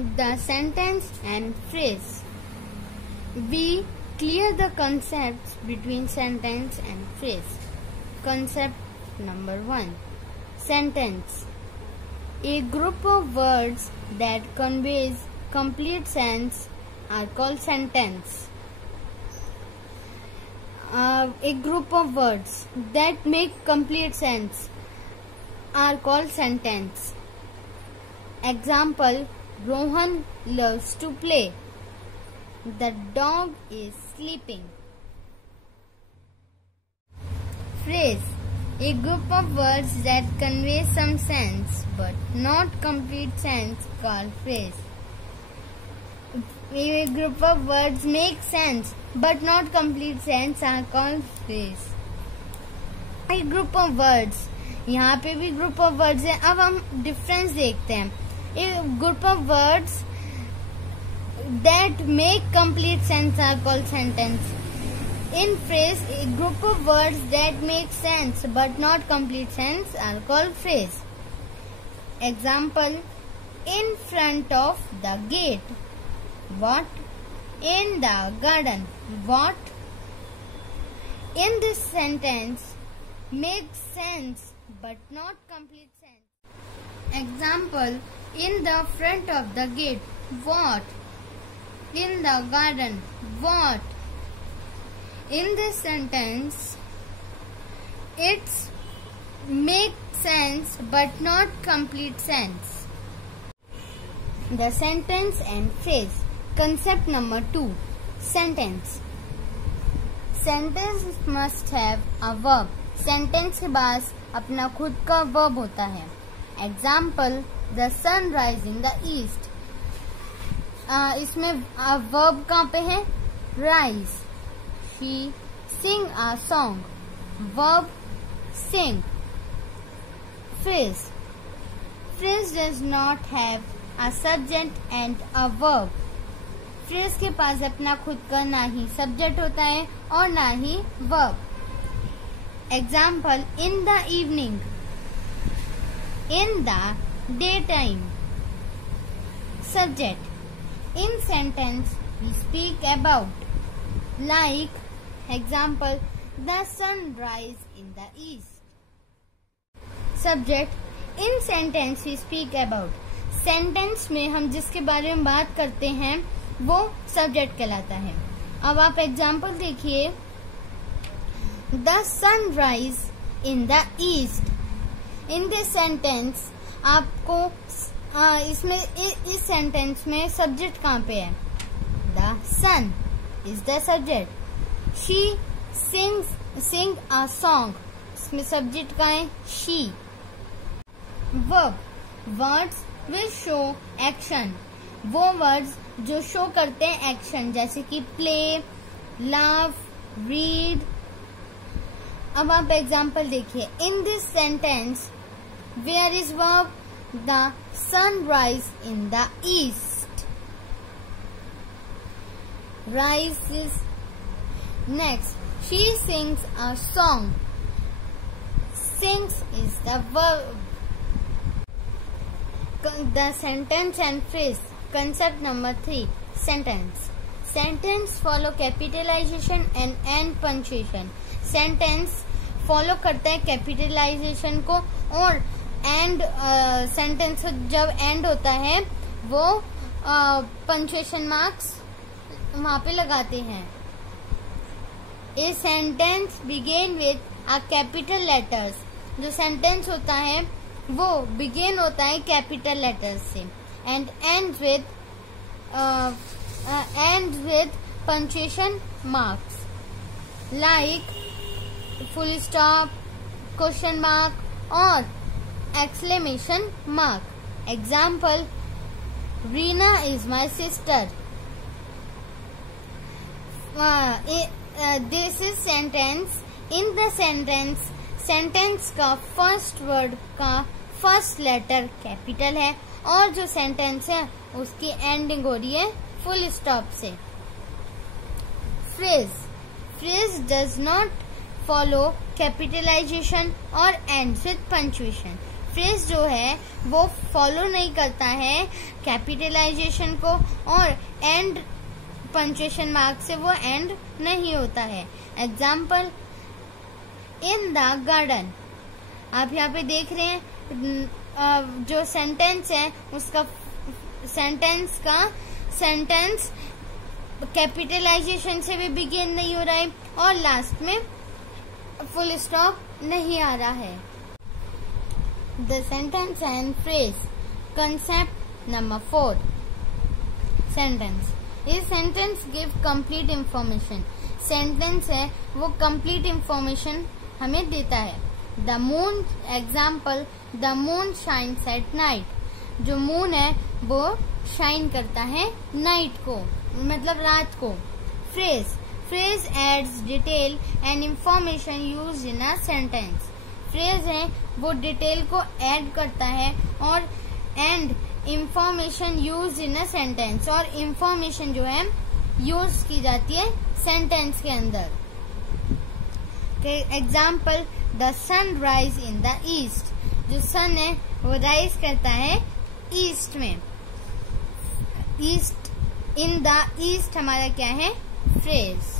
The sentence and phrase. We clear the concepts between sentence and phrase. Concept number 1. Sentence. A group of words that conveys complete sense are called sentence. A group of words that make complete sense are called sentence. Example: Rohan loves to play. The dog is sleeping. Phrase. A group of words that convey some sense but not complete sense called phrase. A group of words make sense but not complete sense are called phrase. A group of words, यहाँ पे भी group of words है. अब हम difference देखते हैं. A group of words that make complete sense are called sentence. In phrase, a group of words that make sense but not complete sense are called phrase. Example: in front of the gate. What? In the garden. What? In this sentence makes sense but not complete sense. Example: in the front of the gate. What? In the garden. What? In this sentence, it's make sense but not complete sense. The sentence and phrase. Concept number 2. Sentence. Sentence must have a verb. Sentence के पास अपना खुद का verb होता है. Example: the sun rise in the east. इसमें verb कहाँ पे है? Rise. She sing a song. Verb: sing. Phrase. Phrase does not have a subject and a verb. Phrase के पास अपना खुद का ना ही subject होता है और ना ही verb. Example: in the evening. In the daytime. Subject. In sentence we speak about. Like example: the sun rise in the east. Subject. In sentence we speak about. Sentence में हम जिसके बारे में बात करते हैं वो subject कहलाता है. अब आप example देखिए. The sun rise in the east. In this sentence आपको इसमें इस sentence में subject कहाँ पे है? The sun is the subject. She sing a song. इसमें subject कहाँ है? She. Verb. Words will show action. वो words जो show करते हैं action, जैसे कि play, laugh, read. अब आप example देखिए. In this sentence, where is verb? The sun rise in the east. Rise is next. She sings a song. Sings is the verb. The sentence and phrase. Concept number 3. Sentence. Sentence follow capitalization and end punctuation. Sentence follow करता है capitalization को और end sentence जब end होता है वो punctuation marks वहाँ पे लगाते हैं. A sentence begin with a capital letters. जो sentence होता है वो begin होता है capital letters से and ends with punctuation marks like full stop, question mark और exclamation mark. Example: Reena is my sister. This is sentence. In the sentence का first word का first letter capital है और जो sentence है उसकी ending हो रही है full stop से. Phrase. Phrase does not follow capitalization or ends with punctuation. Phrase जो है वो फॉलो नहीं करता है कैपिटलाइजेशन को, और एंड पंक्चुएशन मार्क से वो एंड नहीं होता है। Example, in the garden. आप यहाँ पे देख रहे हैं जो सेंटेंस है उसका सेंटेंस कैपिटलाइजेशन से भी बिगिन नहीं हो रहा है और लास्ट में फुल स्टॉप नहीं आ रहा है। The sentence and phrase concept number 4। Sentence, ये sentence give complete information. Sentence है वो कंप्लीट इंफॉर्मेशन हमें देता है। The moon, example, the moon shines at night. जो मून है वो शाइन करता है नाइट को, मतलब रात को। Phrase adds detail and information used in a sentence. Phrase है वो डिटेल को ऐड करता है और and information used in a sentence, और इंफॉर्मेशन जो है यूज की जाती है सेंटेंस के अंदर। Example, the sun rise in the east. जो सन है वो राइज करता है ईस्ट में। ईस्ट, इन द ईस्ट हमारा क्या है? फ्रेज।